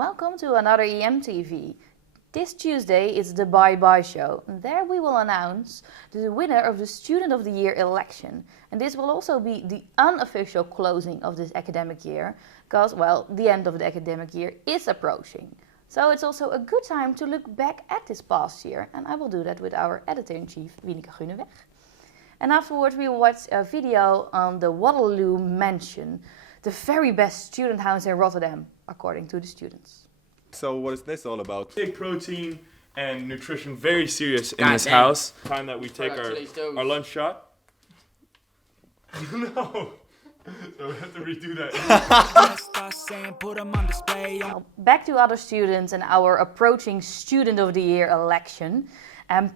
Welcome to another EMTV. This Tuesday is the Bye Bye Show. There we will announce the winner of the Student of the Year election. And this will also be the unofficial closing of this academic year, because, well, the end of the academic year is approaching. So it's also a good time to look back at this past year, and I will do that with our editor-in-chief, Wieneke Gunneweg. And afterwards we will watch a video on the Waterloo Mansion, the very best student house in Rotterdam, according to the students. So what is this all about? Take protein and nutrition very serious in this house. Time that we take our lunch shot. No. So we have to redo that. Now, back to other students and our approaching Student of the Year election.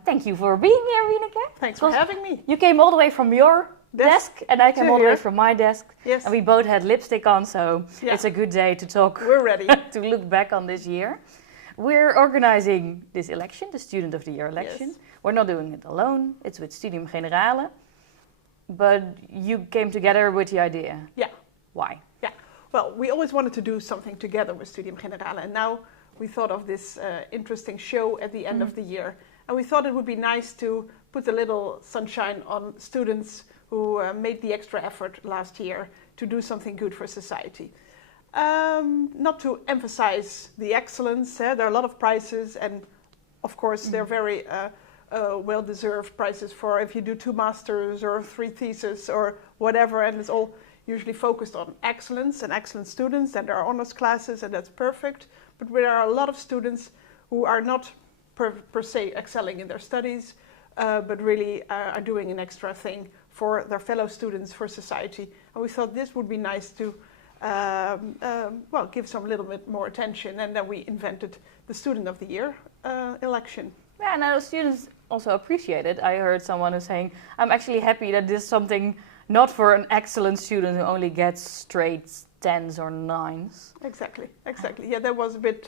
Thank you for being here, Wieneke. Thanks for having me. You came all the way from your desk and I came all the way from my desk. Yes. And we both had lipstick on, so it's a good day to talk. We're ready. To look back on this year. We're organizing this election, the Student of the Year election. Yes. We're not doing it alone. It's with Studium Generale. But you came together with the idea. Yeah. Why? Yeah. Well, we always wanted to do something together with Studium Generale. And now we thought of this interesting show at the end of the year. And we thought it would be nice to put a little sunshine on students who made the extra effort last year to do something good for society. Not to emphasize the excellence, there are a lot of prizes, and of course they're very well-deserved prizes for if you do 2 masters or 3 theses or whatever, and it's all usually focused on excellence and excellent students, and there are honors classes, and that's perfect. But there are a lot of students who are not per se excelling in their studies, but really are doing an extra thing for their fellow students, for society. And we thought this would be nice to give some little bit more attention, and then we invented the Student of the Year election. Yeah, and those students also appreciate it. I heard someone who's saying, I'm actually happy that this is something not for an excellent student who only gets straight 10s or 9s. Exactly. Yeah, that was a bit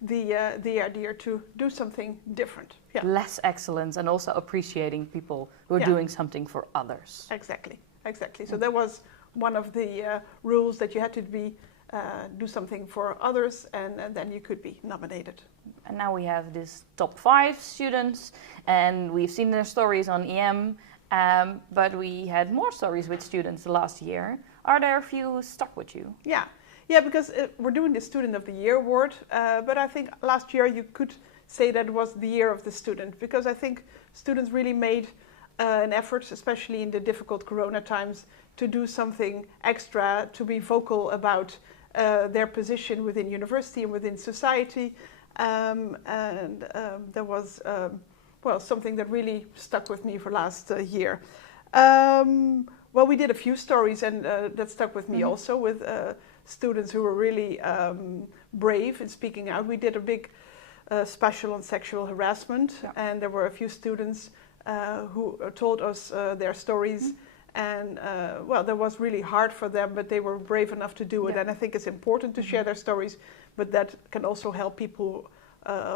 the idea to do something different. Yeah. Less excellence and also appreciating people who are doing something for others. Exactly. So that was one of the rules, that you had to do something for others, and then you could be nominated. And now we have this top 5 students, and we've seen their stories on EM, but we had more stories with students last year. Are there a few who stuck with you? Yeah, because we're doing the Student of the Year award, but I think last year you could say that was the year of the student, because I think students really made an effort, especially in the difficult Corona times, to do something extra, to be vocal about their position within university and within society, there was something that really stuck with me for last year. Well, we did a few stories, and that stuck with me also, with students who were really brave in speaking out. We did a big special on sexual harassment, and there were a few students who told us their stories, and that was really hard for them, but they were brave enough to do it, and I think it's important to share their stories, but that can also help people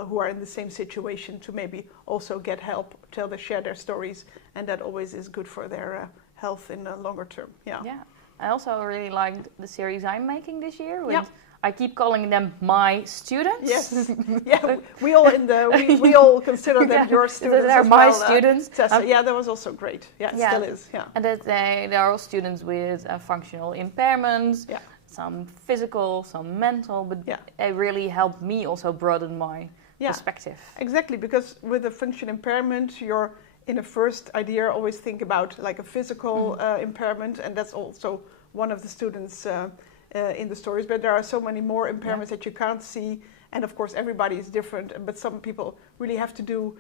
who are in the same situation to maybe also get help, share their stories, and that always is good for their health in the longer term. Yeah. I also really liked the series I'm making this year. I keep calling them my students. Yes. Yeah. We all consider them your students. They're my students. That was also great. Yeah, it still is. Yeah. And that they are all students with functional impairments. Yeah. Some physical, some mental, but they really helped me also broaden my perspective. Exactly, because with a function impairment, you're in a first idea always think about like a physical impairment, and that's also one of the students in the stories. But there are so many more impairments that you can't see, and of course everybody is different. But some people really have to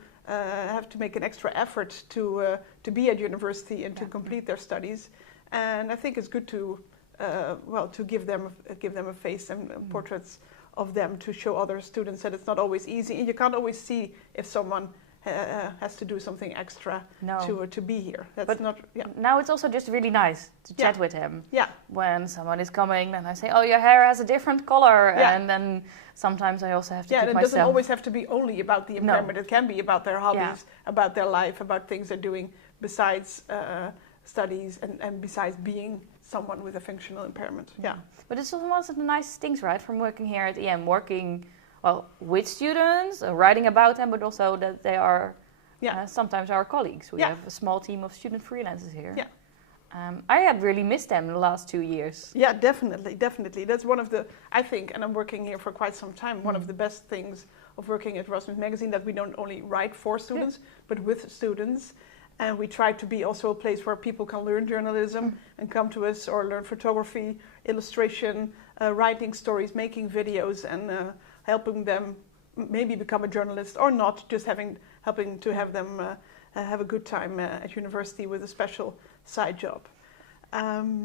make an extra effort to be at university and to complete their studies. And I think it's good to give them a face and portraits of them, to show other students that it's not always easy, and you can't always see if someone has to do something extra to be here. Now it's also just really nice to chat with him. Yeah. When someone is coming, and I say, "Oh, your hair has a different color," and then sometimes I also have to. It doesn't always have to be only about the impairment. It can be about their hobbies, about their life, about things they're doing besides studies and besides being someone with a functional impairment. Yeah. But it's one of the nice things, right, from working here at EM, working with students, writing about them, but also that they are sometimes our colleagues. We have a small team of student freelancers here. Yeah. I have really missed them in the last 2 years. Yeah, definitely. That's one of the, I think, and I'm working here for quite some time, one of the best things of working at Erasmus Magazine, that we don't only write for students, but with students. And we try to be also a place where people can learn journalism and come to us, or learn photography, illustration, writing stories, making videos, and helping them maybe become a journalist or not, just helping to have them have a good time at university with a special side job.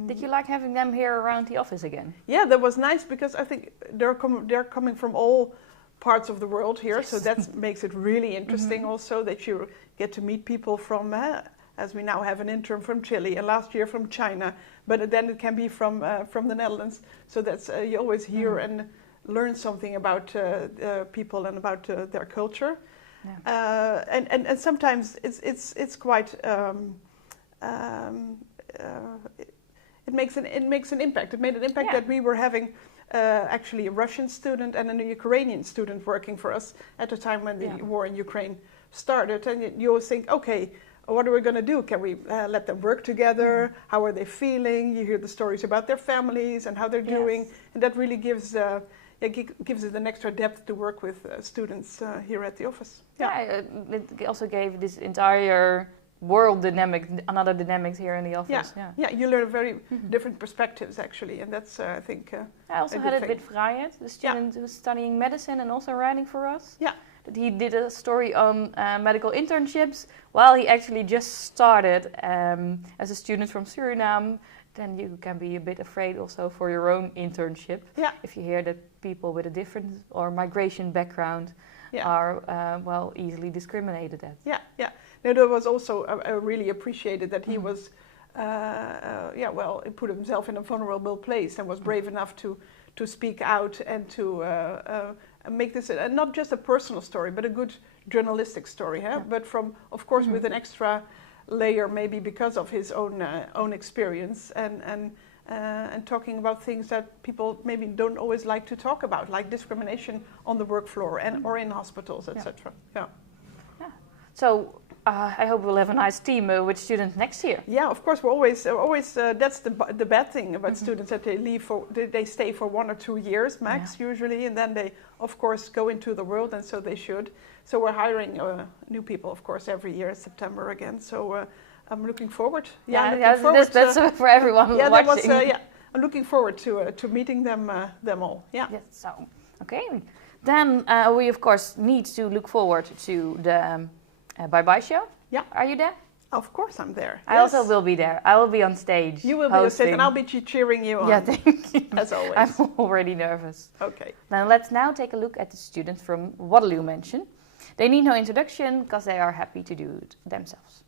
Did you like having them here around the office again? Yeah, that was nice, because I think they're coming from all parts of the world here, so that makes it really interesting also, that you get to meet people from, as we now have an intern from Chile, and last year from China, but then it can be from the Netherlands, so that's you always hear and learn something about people and about their culture. Yeah. And sometimes it's quite it makes an impact. It made an impact that we were having actually a Russian student and a Ukrainian student working for us at the time when the war in Ukraine started. And you always think, okay, what are we going to do? Can we let them work together? How are they feeling? You hear the stories about their families and how they're doing, and that really gives it an extra depth to work with students here at the office. It also gave this entire world dynamic, another dynamics here in the office. Yeah, you learn very different perspectives actually, and that's I think. I also had it with Vrijheid, the student who was studying medicine and also writing for us. Yeah. That he did a story on medical internships while he actually just started as a student from Suriname. Then you can be a bit afraid also for your own internship. Yeah. If you hear that people with a different or migration background are easily discriminated at. Yeah. No, that was also I really appreciated that he was he put himself in a vulnerable place and was brave enough to speak out and to make this not just a personal story, but a good journalistic story. But from, of course, with an extra layer, maybe because of his own experience and talking about things that people maybe don't always like to talk about, like discrimination on the work floor or in hospitals, etc. Yeah. So I hope we'll have a nice team with students next year. Yeah, of course. We're always that's the bad thing about students, that they stay for 1 or 2 years max usually, and then they of course go into the world, and so they should. So we're hiring new people, of course, every year in September again. So I'm looking forward. That's for everyone watching. I'm looking forward to meeting them all. Yeah. Yes. So okay, then we of course need to look forward to the Bye-bye show. Yeah. Are you there? Of course I'm there. I also will be there. I will be on stage. You will be on stage and I'll be cheering you on. Yeah, thank you. As always. I'm already nervous. Okay. Now let's take a look at the students from Waterloo Mansion. They need no introduction because they are happy to do it themselves.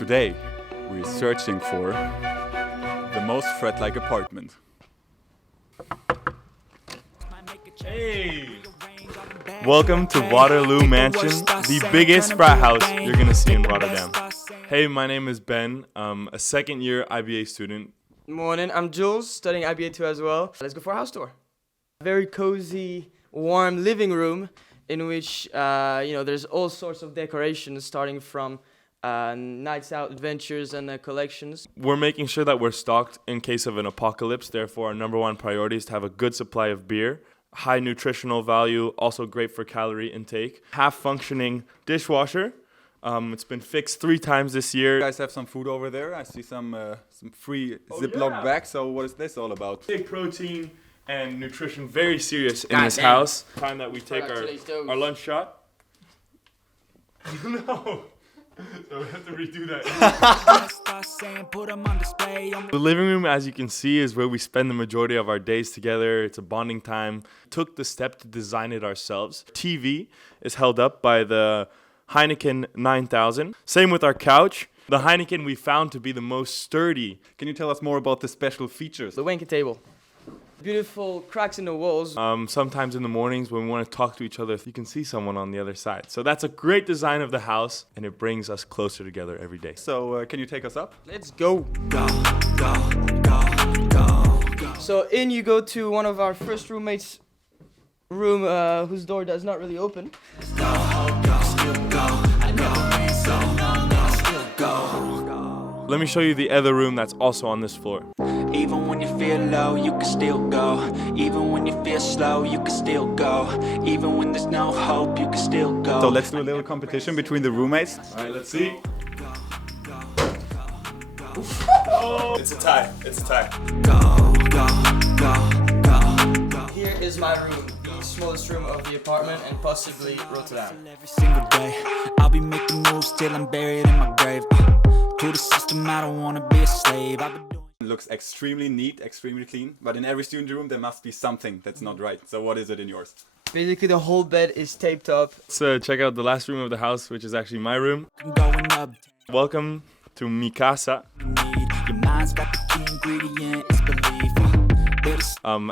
Today, we're searching for the most frat-like apartment. Hey! Welcome to Waterloo Mansion, the biggest frat house you're gonna see in Rotterdam. Hey, my name is Ben. I'm a second year IBA student. Morning, I'm Jules, studying IBA 2 as well. Let's go for a house tour. Very cozy, warm living room in which, there's all sorts of decorations starting from nights out adventures and collections. We're making sure that we're stocked in case of an apocalypse. Therefore, our number one priority is to have a good supply of beer. High nutritional value, also great for calorie intake. Half functioning dishwasher. It's been fixed 3 times this year. You guys have some food over there. I see some free Ziploc bags. So what is this all about? Big protein and nutrition, very serious in this house. Time that we take our lunch shot. No. So we have to redo that. The living room, as you can see, is where we spend the majority of our days together. It's a bonding time. Took the step to design it ourselves. TV is held up by the Heineken 9000. Same with our couch. The Heineken we found to be the most sturdy. Can you tell us more about the special features? The Wieneke table. Beautiful cracks in the walls. Sometimes in the mornings when we want to talk to each other, you can see someone on the other side. So that's a great design of the house, and it brings us closer together every day. So can you take us up? Let's go. So in you go to one of our first roommates' room, whose door does not really open. Let me show you the other room that's also on this floor. Even when you feel low, you can still go. Even when you feel slow, you can still go. Even when there's no hope, you can still go. So let's do a little competition between the roommates. All right, let's see. Oh, it's a tie. It's a tie. Here is my room, the smallest room of the apartment and possibly Rotterdam. Every single day, I'll be making moves till I'm buried in my grave. To the system, I don't wanna be a slave. I've been doing. It looks extremely neat, extremely clean, but in every student room there must be something that's not right. So what is it in yours? Basically, the whole bed is taped up. Let's check out the last room of the house, which is actually my room. Going up. Welcome to mi casa. Your mind's got the key ingredient, it's belief.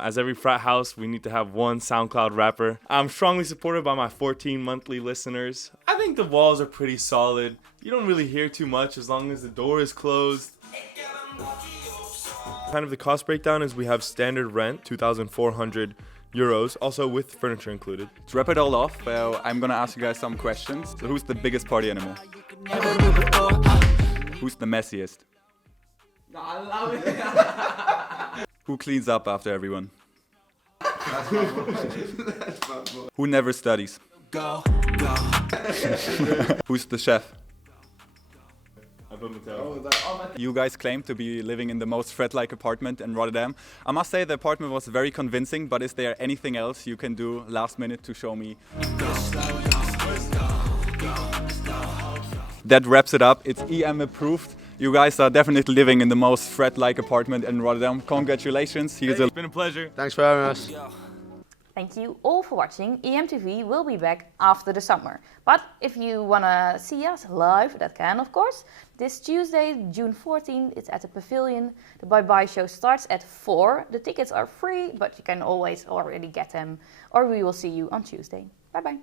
As every frat house, we need to have one SoundCloud rapper. I'm strongly supported by my 14 monthly listeners. I think the walls are pretty solid. You don't really hear too much as long as the door is closed. Kind of the cost breakdown is we have standard rent, 2,400 euros, also with furniture included. To wrap it all off, I'm gonna ask you guys some questions. So who's the biggest party animal? Who's the messiest? I love it. Who cleans up after everyone? Who never studies? Go. Who's the chef? You guys claim to be living in the most frat-like apartment in Rotterdam. I must say the apartment was very convincing, but is there anything else you can do last minute to show me? That wraps it up. It's EM approved. You guys are definitely living in the most frat-like apartment in Rotterdam. Congratulations. It's been a pleasure. Thanks for having us. Thank you all for watching. EMTV will be back after the summer. But if you want to see us live, that can of course. This Tuesday, June 14th, it's at the Pavilion. The Bye Bye show starts at 4. The tickets are free, but you can always already get them. Or we will see you on Tuesday. Bye bye.